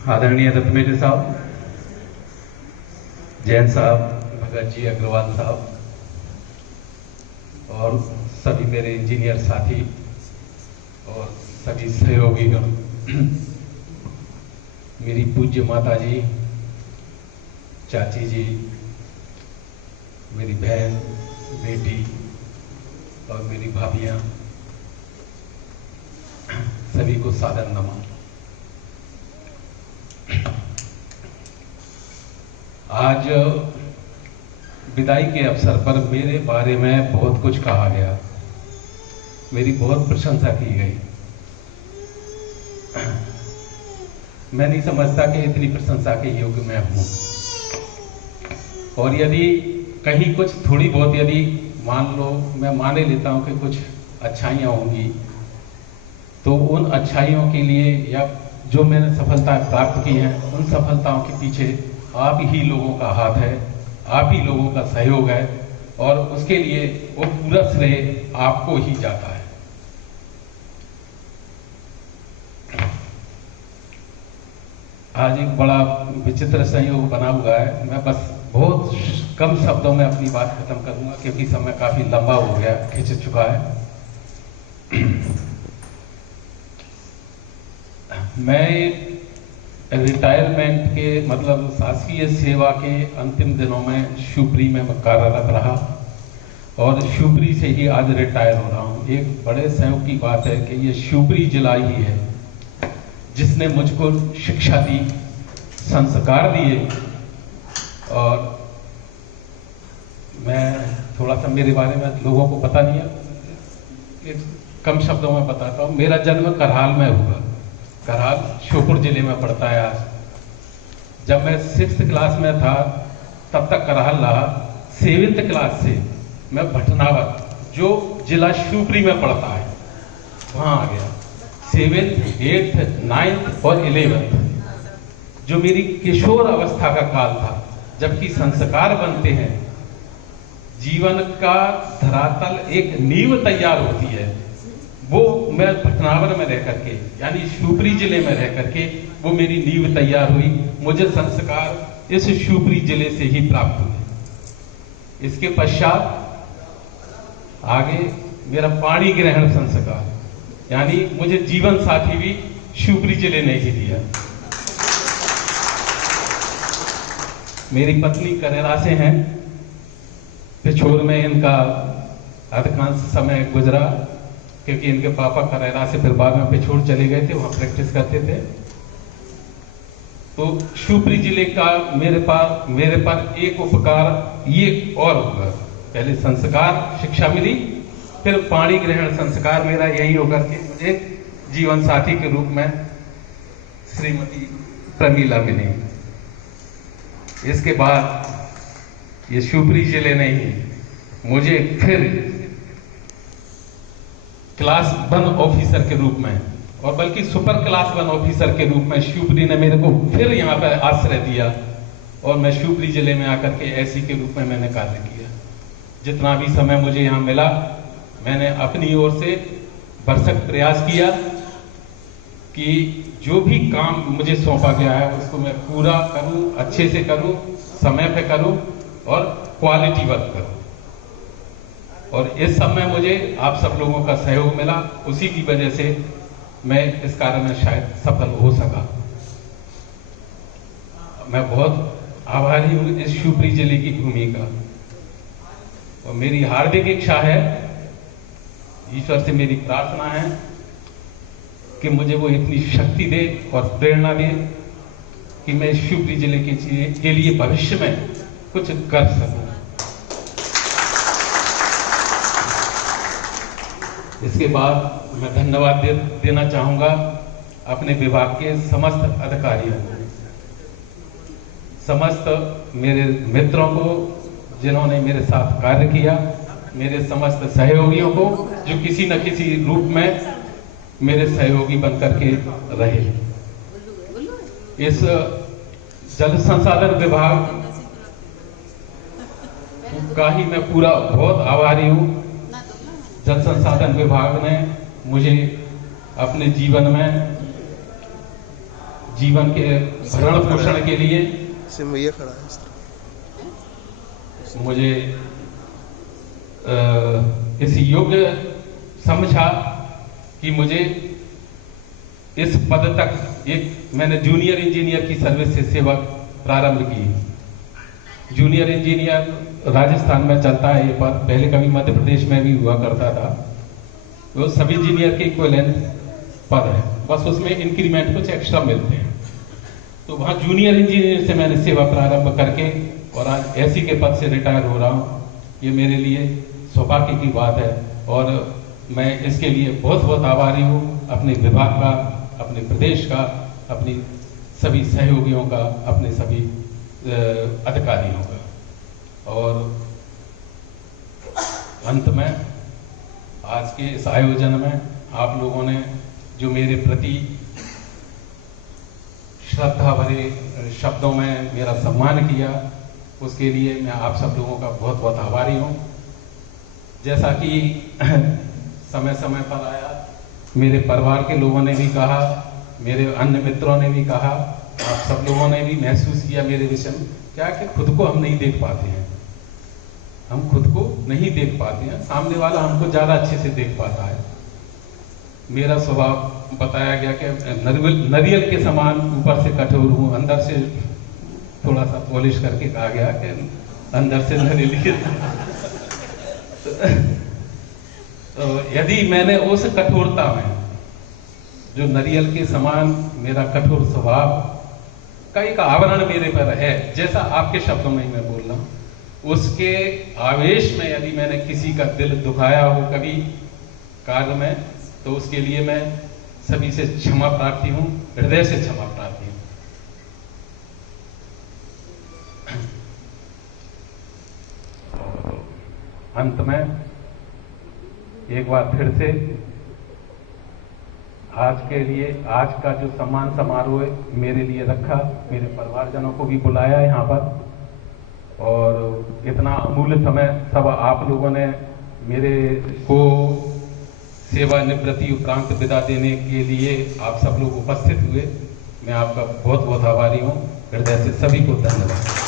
आदरणीय दत्तमेटे साहब, जैन साहब, भगत जी अग्रवाल साहब और सभी मेरे इंजीनियर साथी और सभी सहयोगीगण, मेरी पूज्य माता जी, चाची जी, मेरी बहन, बेटी और मेरी भाभियां, सभी को सादर नमन। आज विदाई के अवसर पर मेरे बारे में बहुत कुछ कहा गया, मेरी बहुत प्रशंसा की गई। मैं नहीं समझता कि इतनी प्रशंसा के योग्य मैं हूं, और यदि कहीं कुछ थोड़ी बहुत यदि मान लो, मैं माने लेता हूं कि कुछ अच्छाइयां होंगी, तो उन अच्छाइयों के लिए या जो मैंने सफलता प्राप्त की हैं, उन सफलताओं के पीछे आप ही लोगों का हाथ है, आप ही लोगों का सहयोग है, और उसके लिए वो पूरा श्रेय आपको ही जाता है। आज एक बड़ा विचित्र संयोग बना हुआ है। मैं बस बहुत कम शब्दों में अपनी बात खत्म करूंगा, क्योंकि समय काफी लंबा हो गया, खिंच चुका है। मैं रिटायरमेंट के मतलब शासकीय सेवा के अंतिम दिनों में शिवपुरी में कार्यरत रहा, और शिवपुरी से ही आज रिटायर हो रहा हूँ। एक बड़े सहयोग की बात है कि ये शिवपुरी जिला ही है जिसने मुझको शिक्षा दी, संस्कार दिए। और मैं थोड़ा सा मेरे बारे में लोगों को पता नहीं है, कम शब्दों में बताता हूँ। मेरा जन्म करहाल में हुआ। करहाल श्योपुर जिले में पड़ता है। आज जब मैं 6th क्लास में था तब तक करहाल रहा। 7th क्लास से मैं भटनावर, जो जिला शिवपुरी में पड़ता है, वहां आ गया। 7th, 8th, 9th और 11th, जो मेरी किशोर अवस्था का काल था, जबकि संस्कार बनते हैं, जीवन का धरातल एक नींव तैयार होती है, वो मैं भटनावर में रह करके, यानी शिवपुरी जिले में रह करके वो मेरी नींव तैयार हुई। मुझे संस्कार इस शिवपुरी जिले से ही प्राप्त हुए। इसके पश्चात आगे मेरा पाणी ग्रहण संस्कार, यानी मुझे जीवन साथी भी शिवपुरी जिले ने ही दिया। मेरी पत्नी करेरा से हैं। पिछोर में इनका अधिकांश समय गुजरा, क्योंकि इनके पापा करेरा से फिर बाद में पिछोर चले गए थे, वहां प्रैक्टिस करते थे। तो शिवपुरी जिले का मेरे पर एक उपकार ये और हुआ। पहले संस्कार शिक्षा मिली, फिर पाणी ग्रहण संस्कार मेरा यही होकर के मुझे जीवन साथी के रूप में श्रीमती प्रमीला मिली। इसके बाद ये शिवपुरी जिले ने ही मुझे फिर क्लास 1 ऑफिसर के रूप में, और बल्कि सुपर क्लास 1 ऑफिसर के रूप में शिवपुरी ने मेरे को फिर यहाँ पर आश्रय दिया, और मैं शिवपुरी जिले में आकर के ऐसी के रूप में मैंने कार्य किया। जितना भी समय मुझे यहाँ मिला, मैंने अपनी ओर से भरसक प्रयास किया कि जो भी काम मुझे सौंपा गया है उसको मैं पूरा करूं, अच्छे से करूं, समय पे करूं और क्वालिटी वर्क करूं। और इस सब में मुझे आप सब लोगों का सहयोग मिला, उसी की वजह से मैं इस कार्य में शायद सफल हो सका। मैं बहुत आभारी हूं इस शिवपुरी जिले की भूमि का, और मेरी हार्दिक इच्छा है, ईश्वर से मेरी प्रार्थना है कि मुझे वो इतनी शक्ति दे और प्रेरणा दे कि मैं शिवपुरी जिले के लिए भविष्य में कुछ कर सकूं। इसके बाद मैं धन्यवाद देना चाहूंगा अपने विभाग के समस्त अधिकारियों को, समस्त मेरे मित्रों को जिन्होंने मेरे साथ कार्य किया, मेरे समस्त सहयोगियों को जो किसी न किसी रूप में मेरे सहयोगी बनकर के रहे। इस जल संसाधन विभाग का ही मैं पूरा बहुत आभारी हूं। जल संसाधन विभाग ने मुझे अपने जीवन में जीवन के भरण पोषण के लिए ये खड़ा है मुझे इस योग्य समझा कि मुझे इस पद तक मैंने जूनियर इंजीनियर की सर्विस से सेवा प्रारंभ की। जूनियर इंजीनियर राजस्थान में चलता है ये पद, पहले कभी मध्य प्रदेश में भी हुआ करता था। वो सभी इंजीनियर के इक्विवेलेंट पद है, बस उसमें इंक्रीमेंट कुछ एक्स्ट्रा मिलते हैं। तो वहाँ जूनियर इंजीनियर से मैंने सेवा प्रारंभ करके और आज एसी के पद से रिटायर हो रहा हूँ। ये मेरे लिए सौभाग्य की बात है और मैं इसके लिए बहुत बहुत आभारी हूँ अपने विभाग का, अपने प्रदेश का, अपनी सभी सहयोगियों का, अपने सभी अधिकारियों का। और अंत में आज के इस आयोजन में आप लोगों ने जो मेरे प्रति श्रद्धा भरे शब्दों में मेरा सम्मान किया, उसके लिए मैं आप सब लोगों का बहुत बहुत आभारी हूँ। जैसा कि समय समय पर आया, मेरे परिवार के लोगों ने भी कहा, मेरे अन्य मित्रों ने भी कहा, आप सब लोगों ने भी महसूस किया मेरे विषय में, क्या कि खुद को हम नहीं देख पाते हैं, हम खुद को नहीं देख पाते हैं, सामने वाला हमको ज़्यादा अच्छे से देख पाता है। मेरा स्वभाव बताया गया कि नारियल के समान ऊपर से कठोर हूँ, अंदर से थोड़ा सा पॉलिश करके कहा गया कि अंदर से नारियल के तो यदि मैंने उस कठोरता में, जो नारियल के समान मेरा कठोर स्वभाव का एक आवरण मेरे पर है, जैसा आपके शब्दों में ही मैं बोल रहा हूँ, उसके आवेश में यदि मैंने किसी का दिल दुखाया हो कभी कार्य में, तो उसके लिए मैं सभी से क्षमा प्रार्थी हूँ, हृदय से क्षमा प्रार्थी हूँ। अंत में एक बार फिर से आज के लिए, आज का जो सम्मान समारोह मेरे लिए रखा, मेरे परिवारजनों को भी बुलाया यहाँ पर और इतना अमूल्य समय सब आप लोगों ने मेरे को सेवानिवृत्ति उपरांत विदा देने के लिए आप सब लोग उपस्थित हुए। मैं आपका बहुत बहुत आभारी हूँ, हृदय से सभी को धन्यवाद।